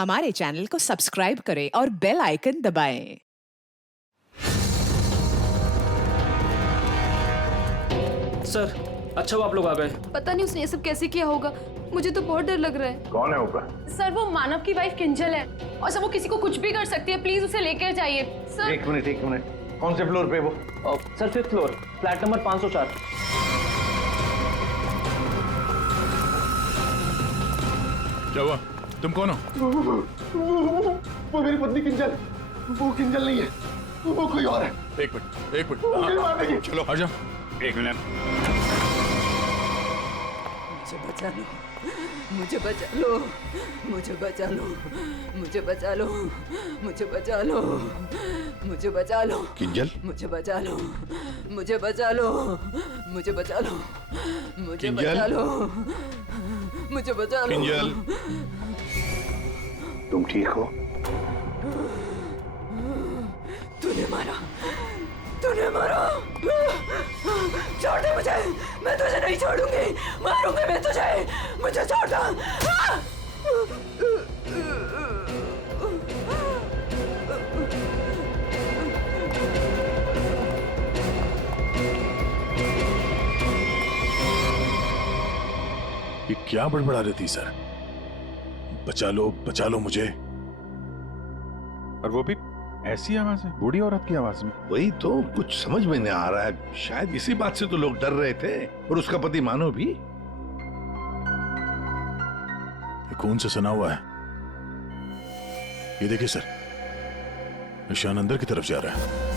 हमारे चैनल को सब्सक्राइब करें और बेल आइकन दबाएं। सर, अच्छा वो आप लोग आ गए। पता नहीं उसने ये सब कैसे किया होगा, मुझे तो बहुत डर लग रहा है। कौन है ऊपर? सर वो मानव की वाइफ किंजल है और सर वो किसी को कुछ भी कर सकती है, प्लीज उसे लेकर जाइए सर। एक मिनट कौन से फ्लोर पे वो? Sir 5th floor, flat number 504। क्या हुआ? तुम कौन हो? वो मेरी पत्नी किंजल। वो किंजल नहीं है, वो कोई और है। एक मिनट हाँ, चलो आ जाओ। एक मिनट। मुझे बचा लो, मुझे बचा लो, मुझे बचा लो, मुझे बचा लो, मुझे बचा लो, मुझे बचा लो। किंजल, मुझे बचा लो, मुझे बचा लो, मुझे बचा लो, मुझे बचा लो, मुझे बचा लो। किंजल, तुम ठीक हो? तूने मारा, तूने मारा। छोड़ दे मुझे, मैं तुझे नहीं छोड़ूंगी, मारूंगी मैं तुझे, मुझे छोड़ दो। ये क्या बड़बड़ा रही थी सर? बचा लो मुझे। और वो भी ऐसी आवाज है, बूढ़ी औरत की आवाज में। वही तो कुछ समझ में नहीं आ रहा है। शायद इसी बात से तो लोग डर रहे थे, और उसका पति मानव भी। ये खून से सना हुआ है। ये देखिए सर, निशान अंदर की तरफ जा रहा है।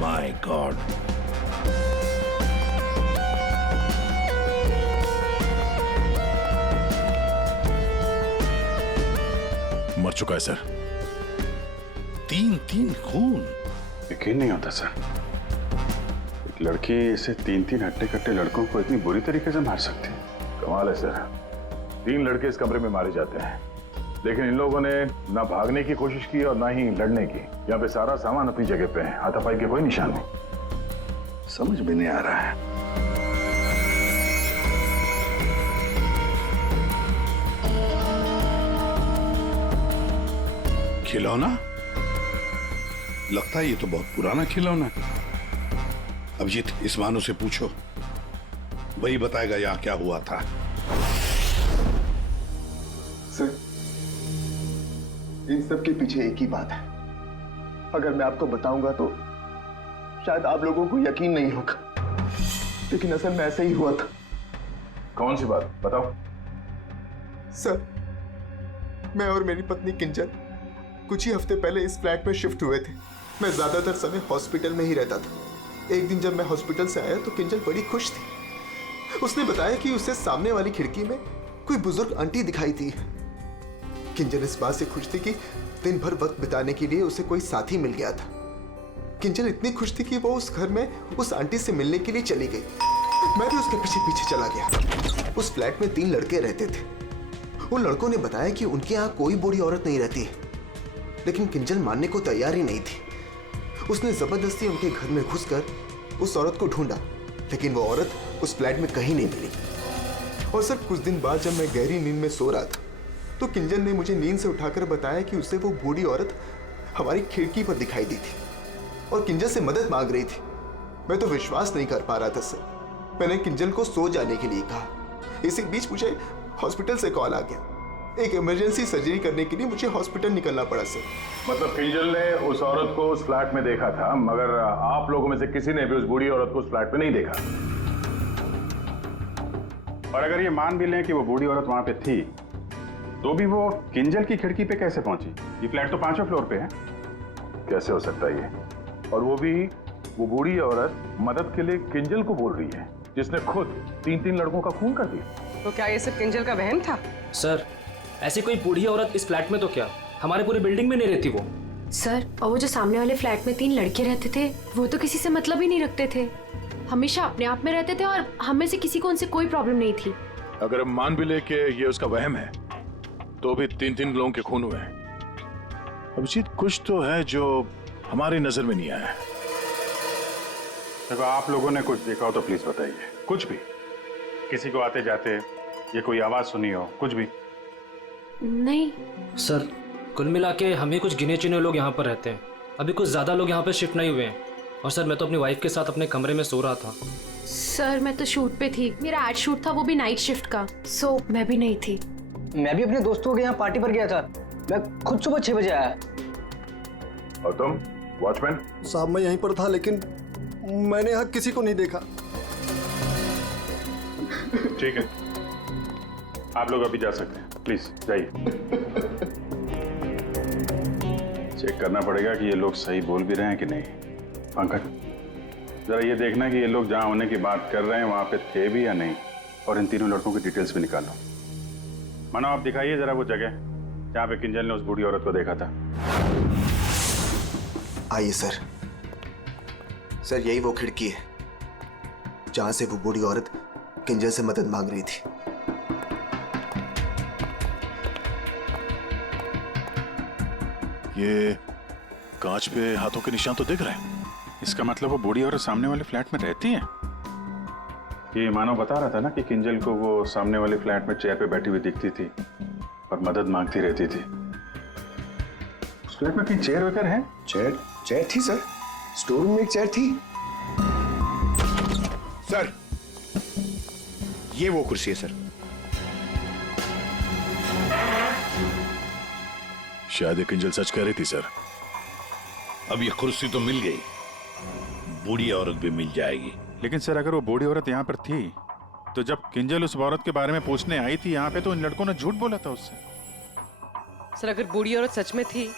My God. मर चुका है सर। 3 खून। यकीन नहीं होता सर, एक लड़की ऐसे 3 हट्टे कट्टे लड़कों को इतनी बुरी तरीके से मार सकती है। कमाल है सर। 3 लड़के इस कमरे में मारे जाते हैं, लेकिन इन लोगों ने ना भागने की कोशिश की और ना ही लड़ने की। यहाँ पे सारा सामान अपनी जगह पे है, हाथापाई के कोई निशान नहीं। समझ में नहीं आ रहा है। खिलौना? लगता है ये तो बहुत पुराना खिलौना है। अभिजीत, इस मानो से पूछो, वही बताएगा यहाँ क्या हुआ था। सर, इन सब के पीछे एक ही बात है। अगर मैं आपको बताऊंगा तो शायद आप लोगों को यकीन नहीं होगा, लेकिन असल में ऐसा ही हुआ था। कौन सी बात बताओ? सर, मैं और मेरी पत्नी किंजल कुछ ही हफ्ते पहले इस फ्लैट में शिफ्ट हुए थे। मैं ज्यादातर समय हॉस्पिटल में ही रहता था। एक दिन जब मैं हॉस्पिटल से आया तो किंजल बड़ी खुश थी। उसने बताया कि उसे सामने वाली खिड़की में कोई बुजुर्ग आंटी दिखाई थी। किंजल इस बात से खुश थी कि दिन भर वक्त बिताने के लिए उसे कोई साथी मिल गया था। किंजल इतनी खुश थी कि वो उस घर में उस आंटी से मिलने के लिए चली गई। मैं भी उसके पीछे पीछे चला गया। उस फ्लैट में 3 लड़के रहते थे। उन लड़कों ने बताया कि उनके यहाँ कोई बूढ़ी औरत नहीं रहती है, लेकिन किंजल मानने को तैयार ही नहीं थी। उसने जबरदस्ती उनके घर में घुसकर उस औरत को ढूंढा, लेकिन वो औरत उस फ्लैट में कहीं नहीं मिली। और सर, कुछ दिन बाद जब मैं गहरी नींद में सो रहा था तो किंजल ने मुझे नींद से उठाकर बताया कि उसे वो बूढ़ी औरत हमारी खिड़की पर दिखाई दी थी और किंजल से मदद मांग रही थी। मैं तो विश्वास नहीं कर पा रहा था सर। मैंने किंजल को सो जाने के लिए कहा। इसी बीच मुझे हॉस्पिटल से कॉल आ गया। एक इमरजेंसी सर्जरी करने के लिए मुझे हॉस्पिटल निकलना पड़ा सर। मतलब किंजल ने उस औरत को उस फ्लैट में देखा था, मगर आप लोगों में से किसी ने भी उस बूढ़ी औरत को उस फ्लैट में नहीं देखा। और अगर ये मान भी लें कि वो बूढ़ी औरत वहां पे थी, तो भी वो किंजल की खिड़की पे कैसे पहुंची? ये फ्लैट तो 5वें फ्लोर पे है। कैसे हो सकता है ये? और वो भी वो बूढ़ी औरत मदद के लिए किंजल को बोल रही है, जिसने खुद 3 लड़कों का खून कर दिया। तो क्या ये सब किंजल का वहम था? सर, ऐसी कोई बूढ़ी औरत इस फ्लैट में तो क्या, हमारे पूरी बिल्डिंग में नहीं रहती वो। सर, और वो जो सामने वाले फ्लैट में 3 लड़के रहते थे, वो तो किसी से मतलब ही नहीं रखते थे। हमेशा अपने आप में रहते थे और हम में से किसी को उनसे कोई प्रॉब्लम नहीं थी। अगर हम मान भी ले कि ये उसका वहम है, तो भी 3-3 लोगों के खून हुए हैं। अभिजीत, कुछ तो है जो हमारी नजर में नहीं आया। देखो, आप लोगों ने कुछ देखा हो तो प्लीज बताइए, कुछ भी, किसी को आते जाते ये कोई आवाज सुनी हो, कुछ भी। नहीं सर, कुल मिला के हम ही कुछ गिने चुने लोग यहाँ पर रहते हैं। अभी कुछ ज़्यादा लोग यहाँ पर शिफ्ट नहीं हुए हैं। और सर, मैं तो अपनी वाइफ के साथ अपने कमरे में सो रहा था। सर, मैं तो शूट पे थी, मेरा एड शूट था, वो भी नाइट शिफ्ट का, सो मैं भी नहीं थी। मैं भी अपने दोस्तों के यहाँ पार्टी पर गया था। मैं खुद सुबह 6 बजे आया। और तुम वॉचमैन? साहब, मैं यहीं पर था, लेकिन मैंने यहाँ किसी को नहीं देखा। ठीक है, आप लोग अभी जा सकते हैं, प्लीज जाइए। चेक करना पड़ेगा कि ये लोग सही बोल भी रहे हैं कि नहीं। पंकज, जरा ये देखना कि ये लोग जहां होने की बात कर रहे हैं वहां पे थे भी या नहीं, और इन तीनों लड़कों की डिटेल्स भी निकालो। मानो, आप दिखाइए जरा वो जगह जहां पे किंजल ने उस बूढ़ी औरत को देखा था। आइए सर। सर, यही वो खिड़की है जहां से वो बूढ़ी औरत किंजल से मदद मांग रही थी। ये कांच पे हाथों के निशान तो दिख रहे हैं। इसका मतलब वो बूढ़ी औरत सामने वाले फ्लैट में रहती है। ये मानव बता रहा था ना कि किंजल को वो सामने वाले फ्लैट में चेयर पे बैठी हुई दिखती थी और मदद मांगती रहती थी। उस फ्लैट में कहीं चेयर वगैरह है? चेयर थी सर, स्टोर रूम में एक चेयर थी। सर, ये वो कुर्सी है सर। शायद ये किंजल सच कह रही थी सर। अब ये कुर्सी तो मिल गई, बूढ़ी औरत भी मिल जाएगी। लेकिन सर, अगर वो बूढ़ी औरत यहाँ पर थी तो जब किंजल उस औरत के बारे में पूछने आई थी यहाँ पे, तो इन लड़कों ने झूठ बोला था उससे। सर, अगर बूढ़ी औरत सच में थी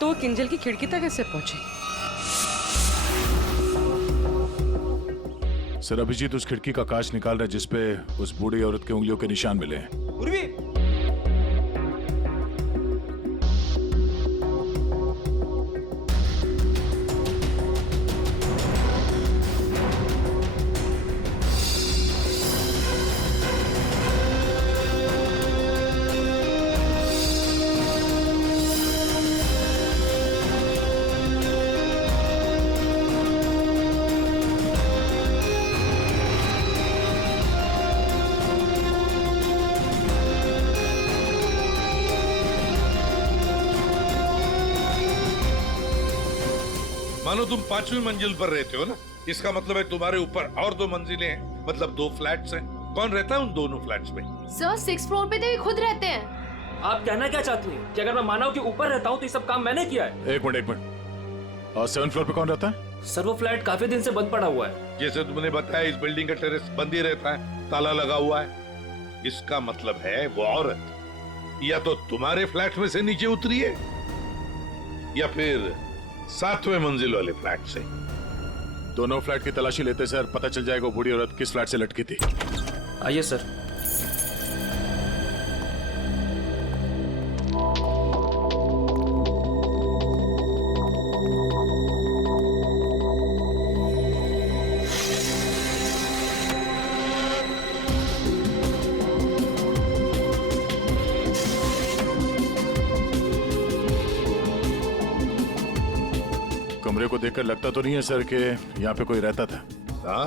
तो वो किंजल की खिड़की तक कैसे पहुंची? सर, अभिजीत उस खिड़की का कांच निकाल रहा है जिसपे उस बूढ़ी औरत के उंगलियों के निशान मिले हैं। मानो तुम 5वीं मंजिल पर रहते हो ना, इसका मतलब है तुम्हारे ऊपर और 2 मंजिलें हैं, मतलब 2 फ्लैट्स हैं। कौन रहता है उन दोनों फ्लैट्स में? सर, 6th फ्लोर पे तो ये खुद रहते हैं। आप कहना क्या चाहती हैं कि अगर मैं मानव के ऊपर रहता हूँ तो ये सब काम मैंने किया है? एक मिनट। और 7th फ्लोर पे कौन रहता है? सर, वो फ्लैट काफी दिन से बंद पड़ा हुआ है। जैसे तुमने बताया, इस बिल्डिंग का टेरेस बंद ही रहता है, ताला लगा हुआ है। इसका मतलब है वो औरत या तो तुम्हारे फ्लैट में से नीचे उतरी है या फिर 7वें मंजिल वाले फ्लैट से। दोनों फ्लैट की तलाशी लेते सर, पता चल जाएगा वो बूढ़ी औरत किस फ्लैट से लटकी थी। आइए सर। कमरे को देखकर लगता तो नहीं है सर कि यहाँ पे कोई रहता था। हाँ,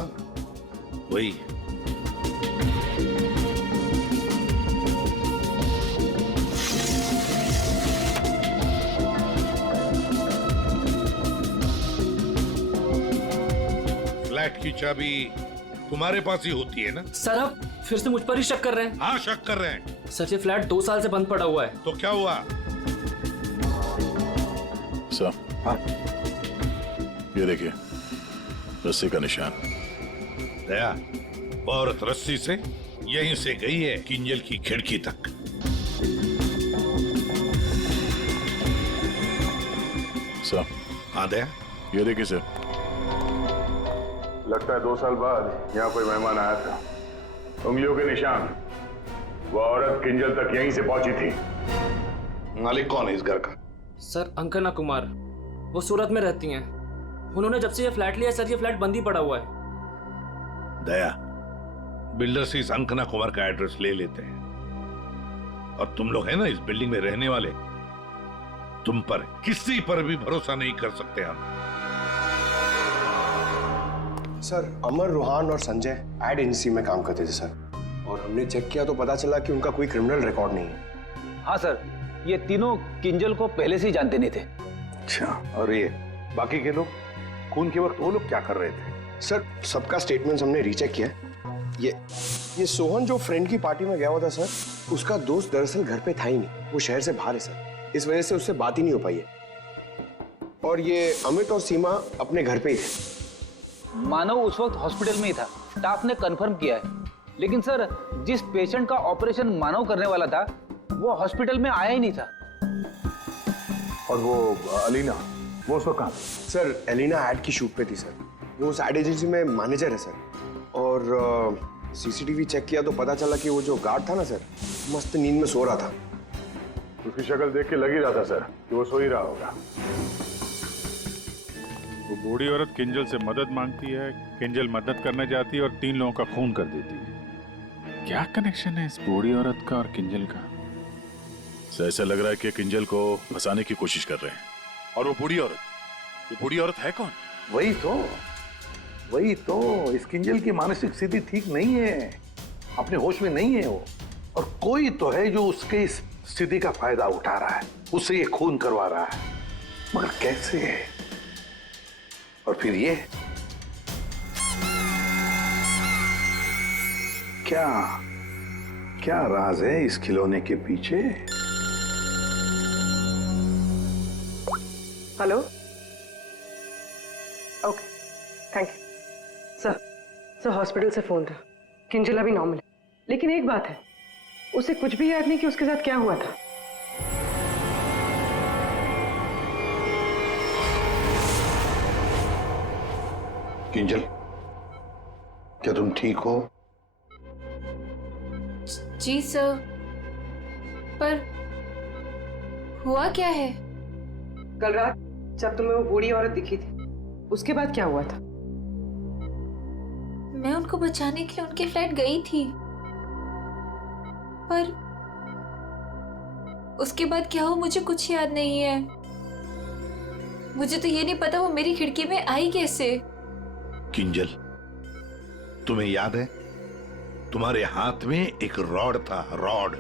वही। फ्लैट की चाबी तुम्हारे पास ही होती है ना? सर, आप फिर से मुझ पर ही शक कर रहे हैं? हाँ, शक कर रहे हैं। सर, ये फ्लैट 2 साल से बंद पड़ा हुआ है। तो क्या हुआ? सर, हाँ? ये देखिए, रस्सी का निशान। दया, औरत रस्सी से यहीं से गई है किंजल की खिड़की तक। सर, हाँ दया, ये देखिए सर। लगता है 2 साल बाद यहाँ कोई मेहमान आया था। उंगलियों के निशान, वो औरत किंजल तक यहीं से पहुंची थी। मालिक कौन है इस घर का? सर, अंकना कुमार, वो सूरत में रहती हैं। उन्होंने जब से ये फ्लैट लिया सर, ये फ्लैट बंद ही पड़ा हुआ है। दया, बिल्डर से इस अंकना कुमार का एड्रेस ले लेते हैं। और तुम लोग हैं ना इस बिल्डिंग में रहने वाले, तुम पर किसी पर भी भरोसा नहीं कर सकते हम। सर, अमर, रोहान और संजय एड एजेंसी में काम करते थे सर, और हमने चेक किया तो पता चला कि उनका कोई क्रिमिनल रिकॉर्ड नहीं है। हाँ सर, ये तीनों किंजल को पहले से ही जानते नहीं थे। अच्छा, और ये बाकी के लोग खून के वक्त वो लोग क्या कर रहे थे? सर, सबका स्टेटमेंट्स हमने रीचेक किया। ये सोहन जो फ्रेंड की पार्टी में गया हुआ था सर, उसका दोस्त दरअसल घर पे था ही नहीं, वो शहर से बाहर है सर, इस वजह से उससे बात ही नहीं हो पाई है। और ये अमित और सीमा अपने घर पे ही थे। मानव उस वक्त हॉस्पिटल में ही था, स्टाफ ने कंफर्म किया है। लेकिन सर, जिस पेशेंट का ऑपरेशन मानव करने वाला था वो हॉस्पिटल में आया ही नहीं था। और वो अलीना, वो उस वक्त कहाँ? सर, एलिना एड की शूट पे थी सर, वो उस एड एजेंसी में मैनेजर है सर। और सीसीटीवी चेक किया तो पता चला कि वो जो गार्ड था ना सर, मस्त नींद में सो रहा था। उसकी शक्ल देख के लग ही रहा था सर कि वो सो ही रहा होगा। वो बूढ़ी औरत किंजल से मदद मांगती है, किंजल मदद करना चाहती है और 3 लोगों का खून कर देती है। क्या कनेक्शन है इस बूढ़ी औरत का और किंजल का? ऐसा लग रहा है कि किंजल को फंसाने की कोशिश कर रहे हैं। और वो बूढ़ी औरत है कौन? वही तो इस किंजल की मानसिक स्थिति ठीक नहीं है, अपने होश में नहीं है वो। और कोई तो है जो उसके इस स्थिति का फायदा उठा रहा है, उससे ये खून करवा रहा है, मगर कैसे? और फिर ये क्या राज है इस खिलौने के पीछे? Hello, okay, thank you. Sir hospital से फोन था, किंजल अभी नॉर्मल है, लेकिन एक बात है, उसे कुछ भी याद नहीं कि उसके साथ क्या हुआ था। किंजल, क्या तुम ठीक हो? जी सर, पर हुआ क्या है? कल रात जब तुम्हें वो बूढ़ी औरत दिखी थी, उसके बाद क्या हुआ था? मैं उनको बचाने के लिए उनके फ्लैट गई थी, पर उसके बाद क्या हुआ मुझे कुछ याद नहीं है। मुझे तो ये नहीं पता वो मेरी खिड़की में आई कैसे। किंजल, तुम्हें याद है तुम्हारे हाथ में एक रॉड था, रॉड,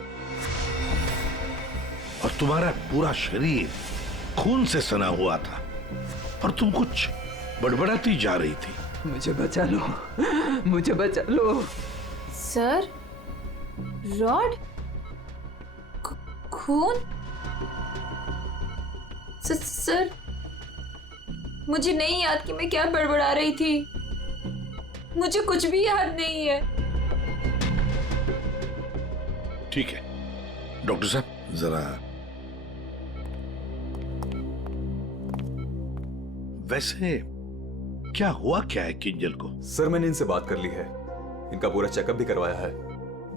और तुम्हारा पूरा शरीर खून से सना हुआ था और तुम कुछ बड़बड़ाती जा रही थी। मुझे बचा लो, मुझे बचा लो। सर, रॉड, खून? सर, मुझे नहीं याद कि मैं क्या बड़बड़ा रही थी, मुझे कुछ भी याद नहीं है। ठीक है डॉक्टर साहब, जरा वैसे क्या हुआ क्या है किंजल को? सर, मैंने इनसे बात कर ली है, इनका पूरा चेकअप भी करवाया है,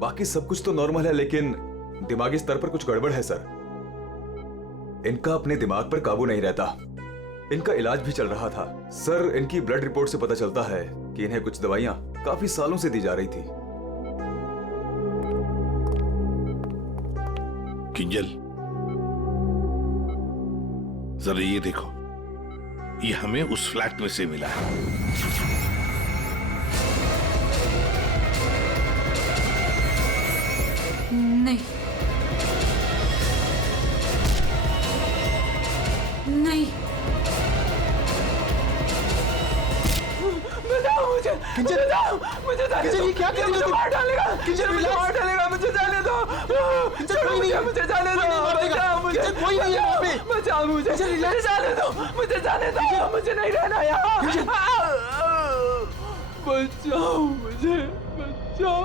बाकी सब कुछ तो नॉर्मल है, लेकिन दिमागी स्तर पर कुछ गड़बड़ है सर। इनका अपने दिमाग पर काबू नहीं रहता। इनका इलाज भी चल रहा था सर। इनकी ब्लड रिपोर्ट से पता चलता है कि इन्हें कुछ दवाइयां काफी सालों से दी जा रही थी। किंजल, जरा ये देखो, ये हमें उस फ्लैट में से मिला है। नहीं, नहीं, बचाओ मुझे, मुझे जाने दो। क्या कर रही हो? मार डालेगा, मुझे मार डालेगा, मुझे जाने दो, मुझे जाने दो, बचाओ मुझे, कोई नहीं है यहाँ पे, बचाओ मुझे, जाने दो, मुझे जाने दो, मुझे नहीं रहना यहाँ, बचाओ मुझे, बचाओ।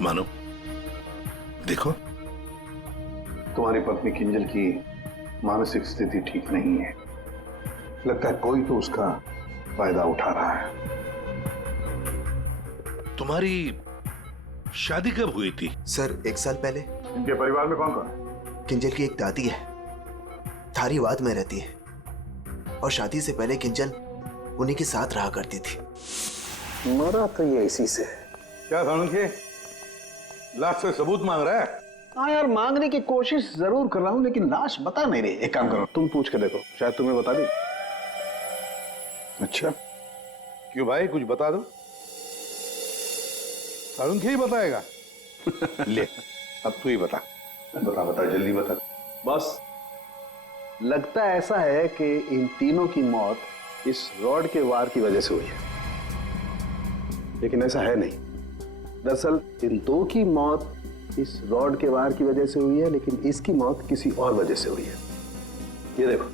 मानो, देखो, तुम्हारी पत्नी किंजल की मानसिक स्थिति ठीक नहीं है, लगता है कोई तो उसका फायदा उठा रहा है। तुम्हारी शादी कब हुई थी? सर, 1 साल पहले। इनके परिवार में कौन कौन है? किंजल की एक दादी है, धारीवाद में रहती है। और शादी से पहले किंजल उन्हीं के साथ रहा करती थी। मरा तो ये इसी से। क्या सालुंखे, लाश से सबूत मांग रहा है? हाँ यार, मांगने की कोशिश जरूर कर रहा हूँ, लेकिन लाश बता नहीं रही। एक काम करो, तुम पूछ के देखो, शायद तुम्हें बता दी। अच्छा, क्यों भाई, कुछ बता दो। सालुंखे ही बताएगा? ले, अब तू ही बता। बता जल्दी बता। बस लगता ऐसा है कि इन तीनों की मौत इस रॉड के वार की वजह से हुई है, लेकिन ऐसा है नहीं। दरअसल इन दो की मौत इस रॉड के वार की वजह से हुई है, लेकिन इसकी मौत किसी और वजह से हुई है। ये देखो,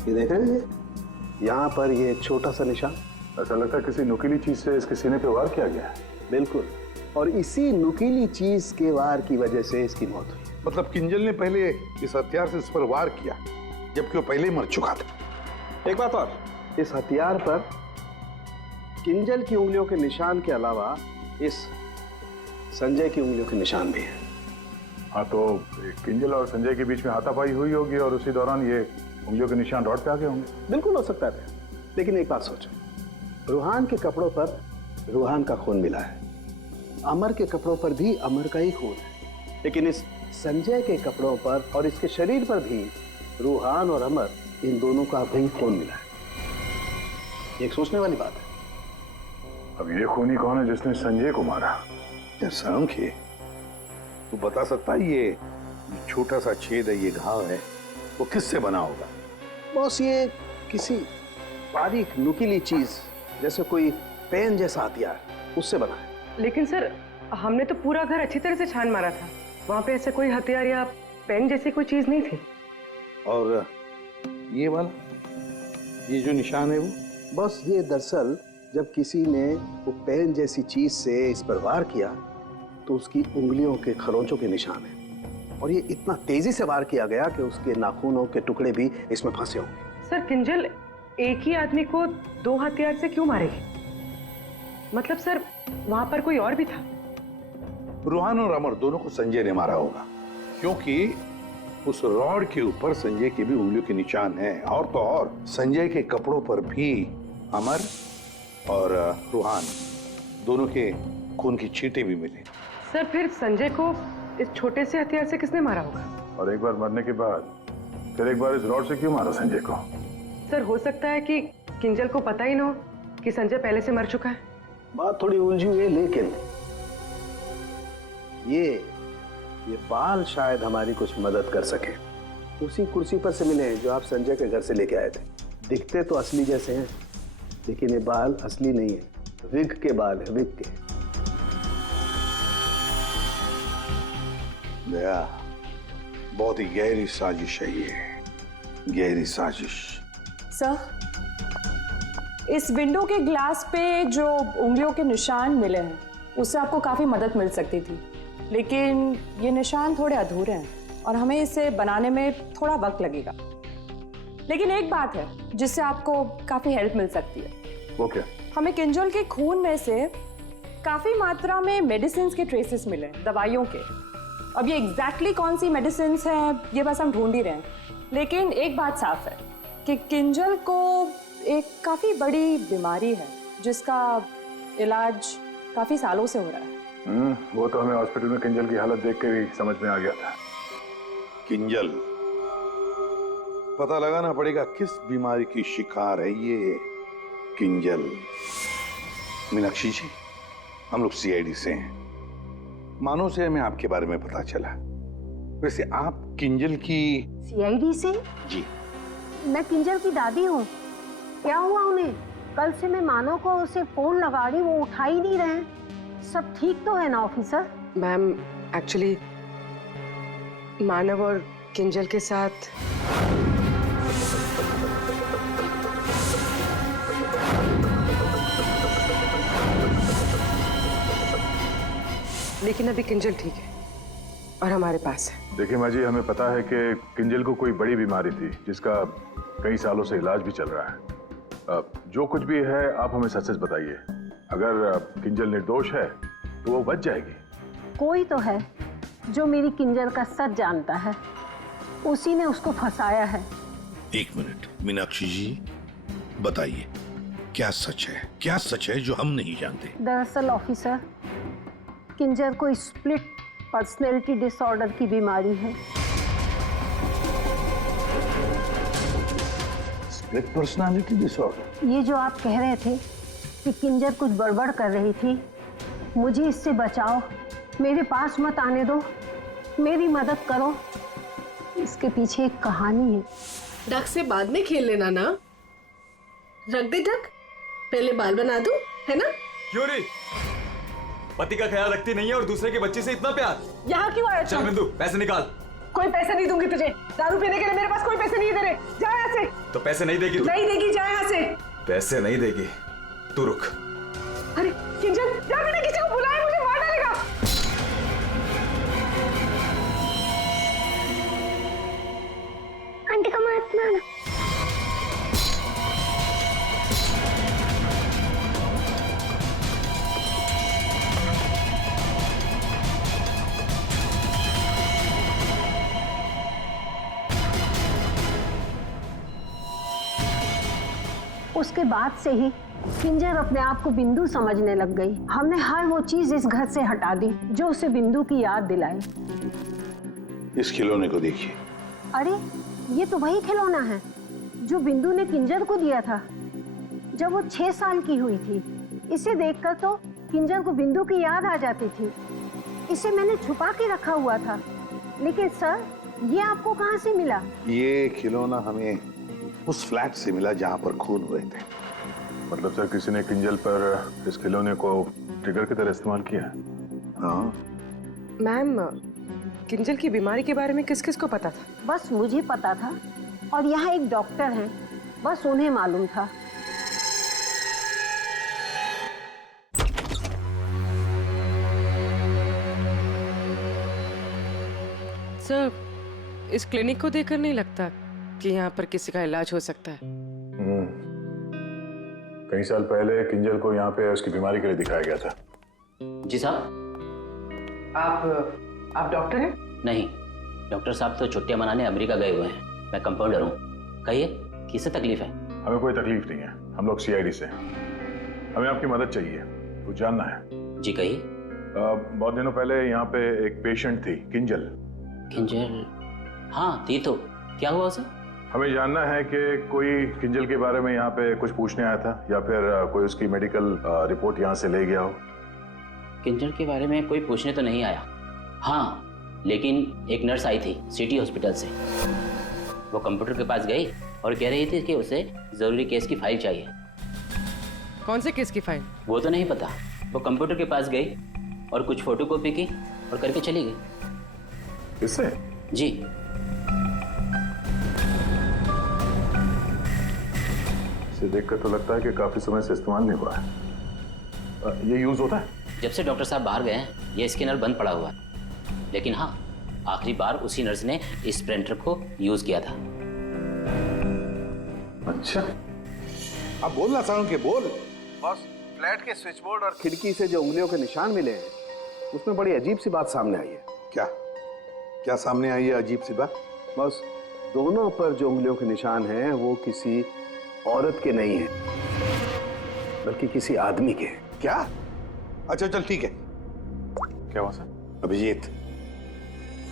ये देख रहे हैं, यहाँ पर ये छोटा सा निशान। ऐसा लगता है किसी नुकीली चीज से इसके सीने पे वार किया गया है। बिल्कुल, और इसी नुकीली चीज के वार की वजह से इसकी मौत हुई। मतलब किंजल ने पहले इस हथियार से इस पर वार किया, जबकि वो पहले ही मर चुका था। एक बात और, इस हथियार पर किंजल की उंगलियों के निशान के अलावा इस संजय की उंगलियों के निशान भी हैं। हाँ, तो किंजल और संजय के बीच में हाथापाई हुई होगी और उसी दौरान ये उंगलियों के निशान रॉड पे आ गए होंगे। बिल्कुल हो सकता है, लेकिन एक बात सोचो, रूहान के कपड़ों पर रूहान का खून मिला है, अमर के कपड़ों पर भी अमर का ही खून है, लेकिन इस संजय के कपड़ों पर और इसके शरीर पर भी रूहान और अमर, इन दोनों का भी खून मिला है। एक सोचने वाली बात है। अब ये खूनी कौन है जिसने संजय को मारा? सालुंखे, तू बता सकता है ये छोटा सा छेद है, ये घाव है, वो किससे बना होगा? बॉस, ये किसी बारीक नुकीली चीज, जैसे कोई पेन जैसा हथियार, उससे बना है। लेकिन सर, हमने तो पूरा घर अच्छी तरह से छान मारा था, वहां पे ऐसे कोई हथियार या पेन जैसी कोई चीज नहीं थी। और ये वाला, ये जो निशान है वो? बस ये दरअसल जब किसी ने वो पेन जैसी चीज से इस पर वार किया तो उसकी उंगलियों के खरोंचों के निशान है, और ये इतना तेजी से वार किया गया कि उसके नाखूनों के टुकड़े भी इसमें फंसे होंगे। सर, किंजल एक ही आदमी को दो हथियार से क्यों मारेगी? मतलब सर, वहां पर कोई और भी था? रूहान और अमर दोनों को संजय ने मारा होगा, क्योंकि उस रॉड के ऊपर संजय के भी उंगलियों के निशान हैं, और तो और संजय के कपड़ों पर भी अमर और रूहान दोनों के खून की छींटे भी मिले। सर, फिर संजय को इस छोटे से हथियार से किसने मारा होगा? और एक बार मरने के बाद फिर एक बार इस रॉड से क्यों मारा संजय को? सर, हो सकता है कि किंजल को पता ही ना हो कि संजय पहले से मर चुका है। बात थोड़ी उलझी हुई है, लेकिन ये बाल शायद हमारी कुछ मदद कर सके। उसी कुर्सी पर से मिले हैं जो आप संजय के घर से लेके आए थे। दिखते तो असली जैसे हैं, लेकिन ये बाल असली नहीं है, विग के बाल है, विग के। दया, बहुत ही गहरी साजिश है ये, गहरी साजिश। सर, इस विंडो के ग्लास पे जो उंगलियों के निशान मिले हैं, उससे आपको काफ़ी मदद मिल सकती थी, लेकिन ये निशान थोड़े अधूरे हैं और हमें इसे बनाने में थोड़ा वक्त लगेगा। लेकिन एक बात है जिससे आपको काफ़ी हेल्प मिल सकती है। वो क्या? हमें किंजल के खून में से काफ़ी मात्रा में मेडिसिन के ट्रेसेस मिले, दवाइयों के। अब ये एग्जैक्टली कौन सी मेडिसिन हैं ये बस हम ढूंढ ही रहे हैं, लेकिन एक बात साफ है कि किंजल को एक काफ़ी बड़ी बीमारी है जिसका इलाज काफ़ी सालों से हो रहा है। वो तो हमें हॉस्पिटल में किंजल की हालत देख कर ही समझ में आ गया था। किंजल, पता लगाना पड़ेगा किस बीमारी की शिकार है ये किंजल। मीनाक्षी जी, हम लोग सीआईडी से हैं, मानो से हमें आपके बारे में पता चला। वैसे आप किंजल की? सीआईडी से? जी। मैं किंजल की दादी हूँ। क्या हुआ उन्हें? कल से मैं मानव को उसे फोन लगा रही, वो उठा ही नहीं रहे। सब ठीक तो है ना ऑफिसर? मैम, एक्चुअली मानव और किंजल के साथ लेकिन अभी किंजल ठीक है और हमारे पास है। देखिए माँ जी, हमें पता है कि किंजल को कोई बड़ी बीमारी थी जिसका कई सालों से इलाज भी चल रहा है। जो कुछ भी है आप हमें सच सच बताइए। अगर किंजल निर्दोष है तो वो बच जाएगी। कोई तो है जो मेरी किंजल का सच जानता है। उसी ने उसको फंसाया है। एक मिनट मीनाक्षी जी, बताइए क्या सच है, क्या सच है जो हम नहीं जानते? दरअसल ऑफिसर, किंजर को स्प्लिट पर्सनैलिटी डिसऑर्डर की बीमारी है। Split personality disorder? ये जो आप कह रहे थे कि किंजर कुछ गड़बड़ कर रही थी, मुझे इससे बचाओ, मेरे पास मत आने दो, मेरी मदद करो, इसके पीछे एक कहानी है। डक से बाद में खेल लेना ना, रख दे डक, पहले बाल बना दूं, है ना? क्यों नहीं? पति का ख्याल रखती नहीं है और दूसरे के बच्चे से इतना प्यार। यहाँ क्यों आया? चल बिंदु, पैसे निकाल। कोई पैसे नहीं दूंगी तुझे, दारू पीने के लिए मेरे पास कोई पैसे नहीं है तेरे, जा यहाँ से। तो पैसे नहीं देगी तू? नहीं देगी, जा यहाँ से। पैसे नहीं देगी, तू रुक। अरे किंजल, जा, मैंने किसी को बुलाया, मुझे मार डालेगा। आंटी का मत मारना। उसके बाद से ही किंजर अपने आप को बिंदु समझने लग गई। हमने हर वो चीज इस घर से हटा दी जो उसे बिंदु की याद दिलाए। इस खिलौने को देखिए। अरे ये तो वही खिलौना है जो बिंदु ने किंजर को दिया था जब वो 6 साल की हुई थी। इसे देखकर तो किंजर को बिंदु की याद आ जाती थी। इसे मैंने छुपा के रखा हुआ था। लेकिन सर, ये आपको कहाँ से मिला? ये खिलौना हमें उस फ्लैट से मिला जहाँ पर खून हुए थे। मतलब सर किसी ने किंजल पर इस खिलौने को ट्रिगर की तरह इस्तेमाल किया है? हाँ। मैम, किंजल की बीमारी के बारे में किस किस को पता था? बस मुझे पता था और यहाँ एक डॉक्टर हैं, बस उन्हें मालूम था। सर, इस क्लिनिक को देखकर नहीं लगता कि यहाँ पर किसी का इलाज हो सकता है। कई साल पहले किंजल को यहाँ पे उसकी बीमारी के लिए दिखाया गया था। जी साहब। आप डॉक्टर हैं? नहीं, डॉक्टर साहब तो छुट्टियां मनाने अमेरिका गए हुए हैं। मैं कंपाउंडर हूँ। कहिए, किससे तकलीफ है? हमें कोई तकलीफ नहीं है, हम लोग सीआईडी से हैं। हमें आपकी मदद चाहिए, कुछ जानना है। जी कहिए। बहुत दिनों पहले यहाँ पे एक पेशेंट थी, किंजल। किंजल? हाँ थी तो, क्या हुआ उसे? हमें जानना है कि कोई किंजल के बारे में यहाँ पे कुछ पूछने आया था या फिर कोई उसकी मेडिकल रिपोर्ट यहाँ से ले गया हो। किंजल के बारे में कोई पूछने तो नहीं आया। हाँ, लेकिन एक नर्स आई थी सिटी हॉस्पिटल से। वो कंप्यूटर के पास गई और कह रही थी कि उसे जरूरी केस की फाइल चाहिए। कौन से केस की फाइल? वो तो नहीं पता। वो कंप्यूटर के पास गई और कुछ फोटोकॉपी की और करके चली गई। किससे? जी। इसे देखकर तो लगता है कि काफी समय से इस्तेमाल नहीं हुआ है। ये यूज होता है? जब से डॉक्टर साहब बाहर गए हैं ये स्कैनर बंद पड़ा हुआ है। लेकिन हाँ, आखिरी बार उसी नर्स ने इस प्रिंटर को यूज किया था। अच्छा, अब बोलना साउंड के बोल। बॉस, फ्लैट के स्विच बोर्ड और खिड़की से जो उंगलियों के निशान मिले हैं उसमें बड़ी अजीब सी बात सामने आई है। क्या क्या सामने आई है अजीब सी बात? बस, दोनों पर जो उंगलियों के निशान हैं वो किसी औरत के नहीं है बल्कि किसी आदमी के। क्या? अच्छा चल ठीक है। क्या हुआ सर? अभिजीत,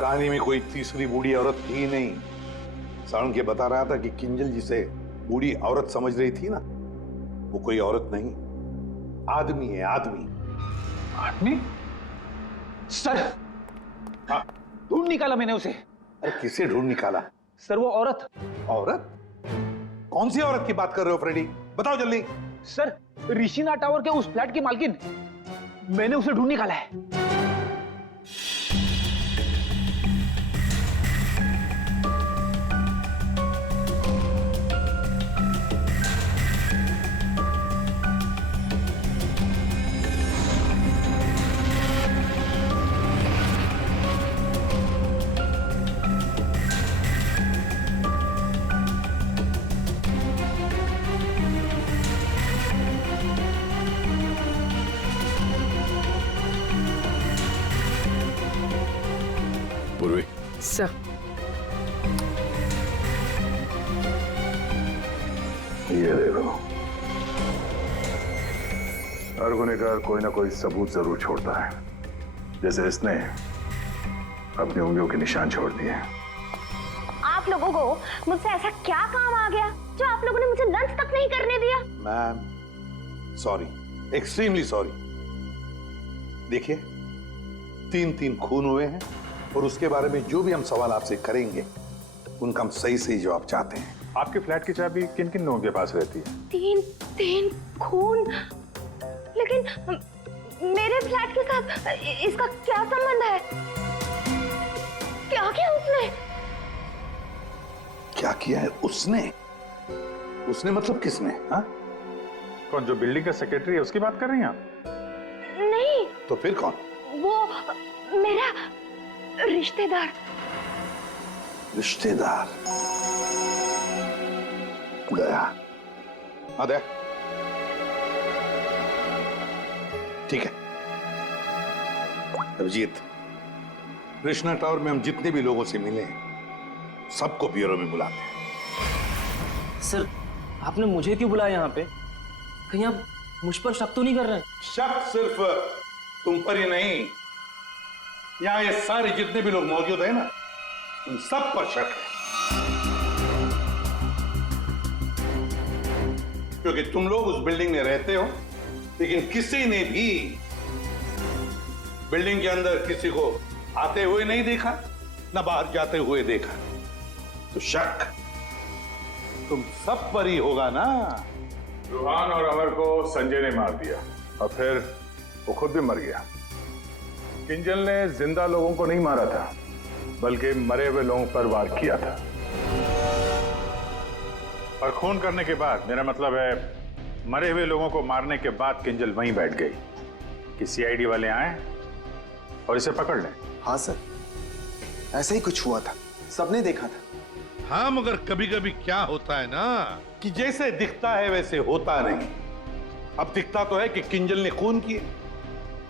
कहानी में कोई तीसरी बूढ़ी औरत थी ही नहीं। साउंड के बता रहा था कि किंजल जिसे बूढ़ी औरत समझ रही थी ना, वो कोई औरत नहीं, आदमी है, आदमी। आदमी? सर, हाँ, ढूंढ निकाला मैंने उसे। अरे किसे ढूंढ निकाला? सर, वो औरत। औरत? कौन सी औरत की बात कर रहे हो फ्रेडी? बताओ जल्दी। सर, ऋषिना टावर के उस फ्लैट की मालकिन, मैंने उसे ढूंढ निकाला है। पूर्वी, सर। ये देखो, हर गुनहगार कोई ना कोई सबूत जरूर छोड़ता है, जैसे इसने अपनी उंगलियों के निशान छोड़ दिए। आप लोगों को मुझसे ऐसा क्या काम आ गया जो आप लोगों ने मुझे लंच तक नहीं करने दिया? Ma'am sorry, extremely sorry. देखिए, 3 खून हुए हैं और उसके बारे में जो भी हम सवाल आपसे करेंगे उनका हम सही सही जवाब चाहते हैं। आपके फ्लैट की चाबी किन किन लोगों के पास रहती है? 3 खून, लेकिन मेरे फ्लैट के साथ इसका क्या संबंध है? क्या किया उसने? क्या किया है उसने? उसने मतलब किसने? हाँ? कौन, जो बिल्डिंग का सेक्रेटरी है उसकी बात कर रही हैं आप? नहीं। तो फिर कौन? वो मेरा रिश्तेदार। रिश्तेदार? दया। हाँ दया, ठीक है। अभिजीत, कृष्णा टावर में हम जितने भी लोगों से मिले सबको ब्यूरो में बुलाते हैं। सर, आपने मुझे क्यों बुलाया यहाँ पे? कहीं आप मुझ पर शक तो नहीं कर रहे हैं? शक सिर्फ तुम पर ही नहीं, यहाँ ये सारे जितने भी लोग मौजूद हैं ना, उन सब पर शक है। क्योंकि तुम लोग उस बिल्डिंग में रहते हो, लेकिन किसी ने भी बिल्डिंग के अंदर किसी को आते हुए नहीं देखा, ना बाहर जाते हुए देखा। तो शक तुम सब पर ही होगा ना। रूहान और अमर को संजय ने मार दिया और फिर वो खुद भी मर गया। किंजल ने जिंदा लोगों को नहीं मारा था, बल्कि मरे हुए लोगों पर वार किया था। और खून करने के बाद, मेरा मतलब है मरे हुए लोगों को मारने के बाद किंजल वहीं बैठ गई कि सीआईडी वाले आए और इसे पकड़ लें। हाँ सर, ऐसा ही कुछ हुआ था, सबने देखा था। हाँ, मगर कभी कभी क्या होता है ना कि जैसे दिखता है वैसे होता नहीं। अब दिखता तो है कि किंजल ने खून किए,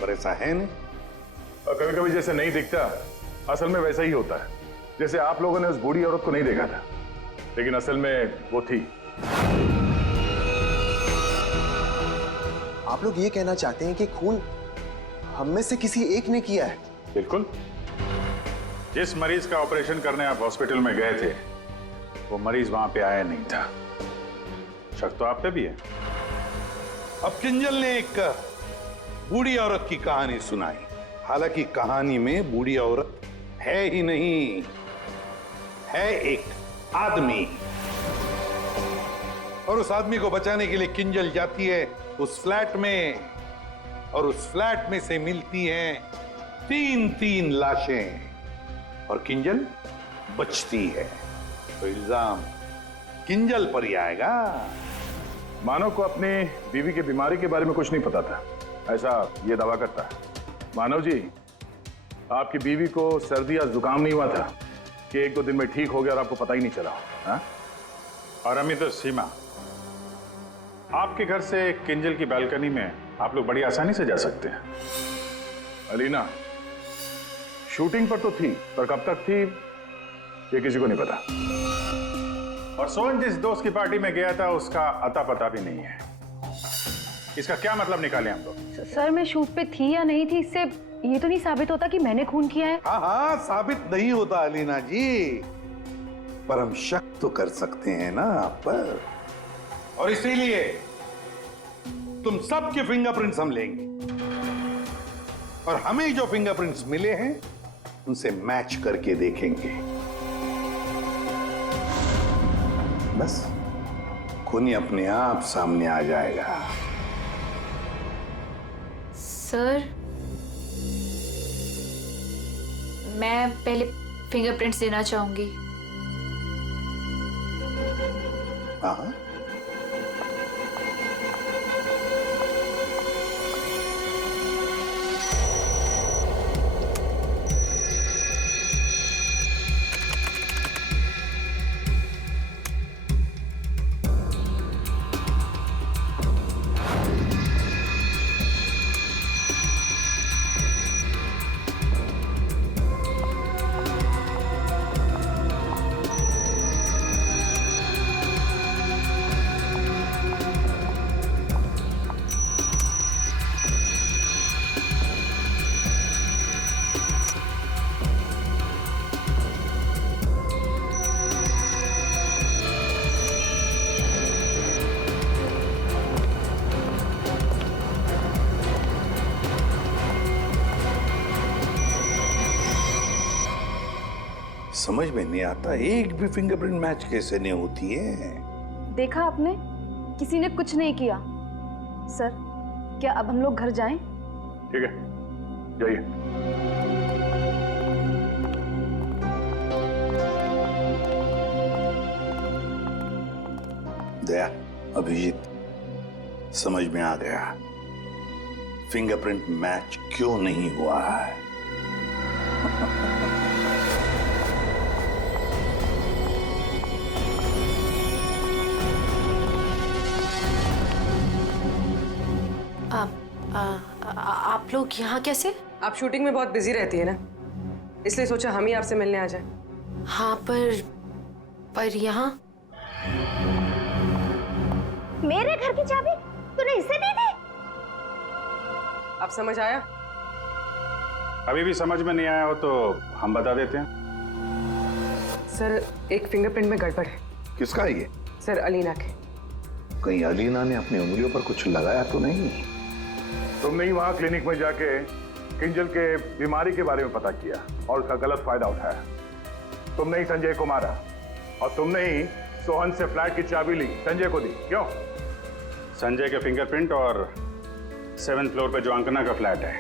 पर ऐसा है नहीं। और कभी कभी जैसे नहीं दिखता, असल में वैसा ही होता है। जैसे आप लोगों ने उस बूढ़ी औरत को नहीं देखा था, लेकिन असल में वो थी। आप लोग ये कहना चाहते हैं कि खून हम में से किसी एक ने किया है? बिल्कुल। जिस मरीज का ऑपरेशन करने आप हॉस्पिटल में गए थे, वो मरीज वहां पे आया नहीं था। शक तो आप पे भी है। अब किंजल ने एक बूढ़ी औरत की कहानी सुनाई। हालांकि कहानी में बूढ़ी औरत है ही नहीं, है एक आदमी। और उस आदमी को बचाने के लिए किंजल जाती है उस फ्लैट में, और उस फ्लैट में से मिलती हैं 3 लाशें, और किंजल बचती है। तो इल्जाम किंजल पर ही आएगा। मानव को अपनी बीवी की बीमारी के बारे में कुछ नहीं पता था, ऐसा ये दावा करता है। मानव जी, आपकी बीवी को सर्दी या जुकाम नहीं हुआ था कि 1-2 दिन में ठीक हो गया और आपको पता ही नहीं चला? हा? और अमित तो सीमा, आपके घर से किंजल की बालकनी में आप लोग बड़ी आसानी से जा सकते हैं। अलीना शूटिंग पर तो थी, पर कब तक थी ये किसी को नहीं पता। और सोहन जिस दोस्त की पार्टी में गया था, उसका अता पता भी नहीं है। इसका क्या मतलब निकाले हम लोग? सर, मैं शूट पे थी या नहीं थी, इससे ये तो नहीं साबित होता कि मैंने खून किया है। हाँ, साबित नहीं होता अलीना जी, पर हम शक तो कर सकते हैं ना आप पर। और इसीलिए तुम सबके फिंगरप्रिंट्स हम लेंगे, और हमें जो फिंगरप्रिंट्स मिले हैं उनसे मैच करके देखेंगे। बस खूनी अपने आप सामने आ जाएगा। सर, मैं पहले फिंगरप्रिंट्स देना चाहूंगी। हाँ, समझ में नहीं आता, एक भी फिंगरप्रिंट मैच कैसे नहीं होती है। देखा आपने, किसी ने कुछ नहीं किया। सर, क्या अब हम लोग घर जाएं? ठीक है, जाइए। दया, अभिजीत, समझ में आ गया फिंगरप्रिंट मैच क्यों नहीं हुआ है। आप लोग यहाँ कैसे? आप शूटिंग में बहुत बिजी रहती है ना, इसलिए सोचा हम ही आपसे मिलने आ जाएं। हाँ, पर यहाँ मेरे घर की चाबी तूने इसे दी थी? अब समझ आया? अभी भी समझ में नहीं आया हो तो हम बता देते हैं। सर, एक फिंगरप्रिंट में गड़बड़ है। किसका है ये? सर, अलीना के। कहीं अलीना ने अपनी उंगलियों पर कुछ लगाया तो नहीं? तुमने ही वहां क्लिनिक में जाके किंजल के बीमारी के बारे में पता किया और उसका गलत फायदा उठाया। तुमने ही संजय को मारा और तुमने ही सोहन से फ्लैट की चाबी ली, संजय को दी। क्यों? संजय के फिंगरप्रिंट और 7th फ्लोर पे जो अंकना का फ्लैट है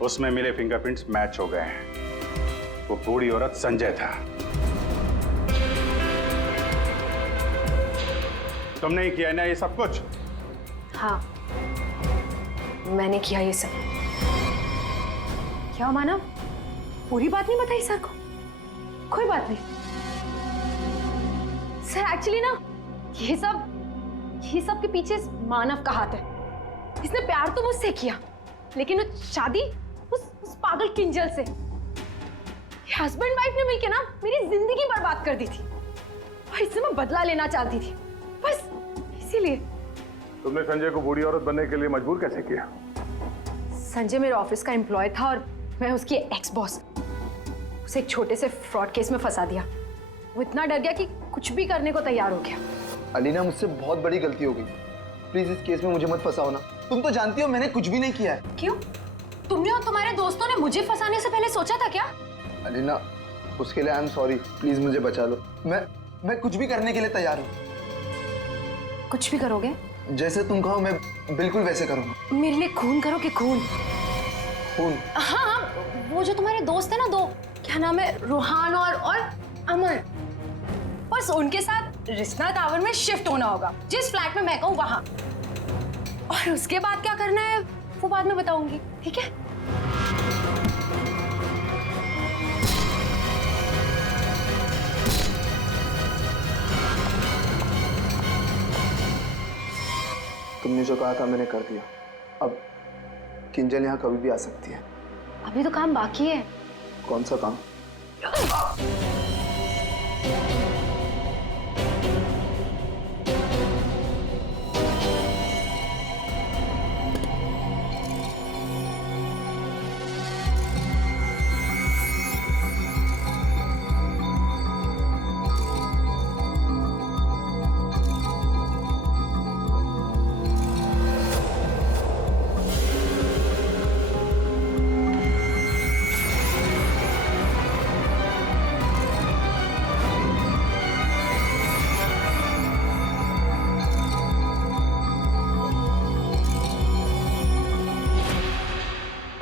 उसमें मिले फिंगरप्रिंट्स मैच हो गए हैं। वो बूढ़ी औरत संजय था। तुमने ही किया ना ये सब कुछ? हाँ, मैंने किया ये सब। क्या मानव, पूरी बात नहीं बताई सर को? कोई बात नहीं सर, एक्चुअली ना ये सब के पीछे मानव का हाथ है। इसने प्यार तो मुझसे किया, लेकिन वो शादी उस पागल किंजल से। हस्बैंड वाइफ ने मिलकर ना मेरी जिंदगी बर्बाद कर दी थी और इससे मैं बदला लेना चाहती थी, बस इसीलिए। तुमने संजय को बूढ़ी औरत बनने के लिए मजबूर कैसे किया? संजय मेरे ऑफिस का एम्प्लॉय था और मैं उसकी एक्स बॉस। उसे एक छोटे से फ्रॉड केस में फंसा दिया। वो इतना डर गया कि कुछ भी करने को तैयार हो गया। अलीना, मुझसे बहुत बड़ी गलती हो गई। प्लीज इस केस में मुझे मत फंसाओ ना। तुम तो जानती हो मैंने कुछ भी नहीं किया है। क्यों? तुमने और तुम्हारे दोस्तों ने मुझे फंसाने से पहले सोचा था क्या? अलीना, उसके लिए आई एम सॉरी। प्लीज मुझे बचा लो। मैं कुछ भी करने के लिए तैयार हूँ। कुछ भी करोगे? जैसे तुम कहो मैं बिल्कुल वैसे करूँगा। मेरे लिए खून करोगे? खून? खून? हाँ, वो जो तुम्हारे दोस्त है ना, दो, क्या नाम है, रूहान और अमर, बस उनके साथ रिश्ना टावर में शिफ्ट होना होगा, जिस फ्लैट में मैं कहूँ वहां। और उसके बाद क्या करना है वो बाद में बताऊंगी, ठीक है? तुमने जो कहा था मैंने कर दिया। अब किंजल यहाँ कभी भी आ सकती है। अभी तो काम बाकी है। कौन सा काम?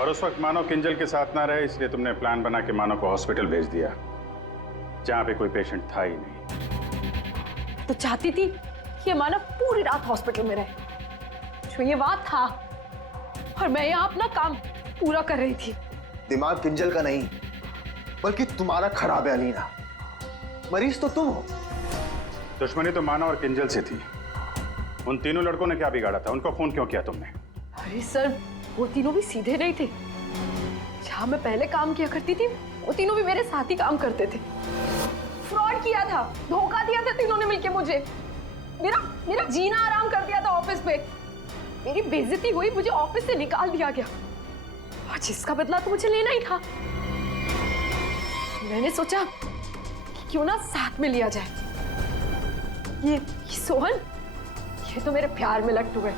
और उस वक्त मानव किंजल के साथ ना रहे, इसलिए तुमने प्लान बना के मानव को हॉस्पिटल भेज दिया जहां पे कोई पेशेंट था ही नहीं। तो चाहती थी कि ये मानव पूरी रात हॉस्पिटल में रहे, जो ये बात था, और मैं यहाँ अपना काम पूरा कर रही थी। दिमाग किंजल का नहीं बल्कि तुम्हारा खराब है अलीना। मरीज तो तुम हो। दुश्मनी तो मानव और किंजल से थी। उन तीनों लड़कों ने क्या बिगाड़ा था? उनको फोन क्यों किया तुमने? अरे सर, वो तीनों भी सीधे नहीं थे। जहां मैं पहले काम किया करती थी वो तीनों भी मेरे साथ ही काम करते थे। फ्रॉड किया था, धोखा दिया था तीनों ने मिलके मुझे। मेरा जीना आराम कर दिया था ऑफिस पे। मेरी बेइज्जती हुई, मुझे ऑफिस से निकाल दिया गया, और जिसका बदला तो मुझे लेना ही था। मैंने सोचा कि क्यों ना साथ में लिया जाए। ये सोहन, ये तो मेरे प्यार में लट्टू है।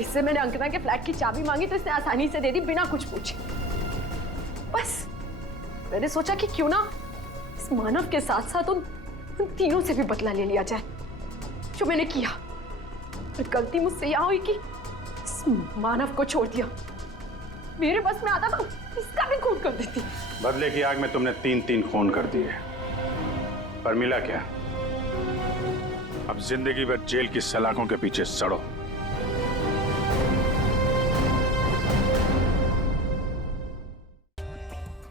इससे मैंने अंकना के फ्लैट की चाबी मांगी तो इसने आसानी से दे दी, बिना कुछ पूछे। बस मैंने सोचा कि क्यों ना इस इस मानव के साथ साथ उन तीनों से भी बदला ले लिया जाए जो मैंने किया। और गलती मुझसे यह हुई कि इस मानव को छोड़ दिया। मेरे बस में आता तो इसका भी खून कर देती। बदले की आग में तुमने 3 खून कर दिए, पर मिला क्या? अब जिंदगी भर जेल की सलाखों के पीछे सड़ो।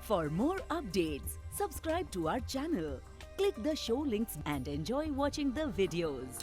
For more updates, subscribe to our channel, click the show links and enjoy watching the videos.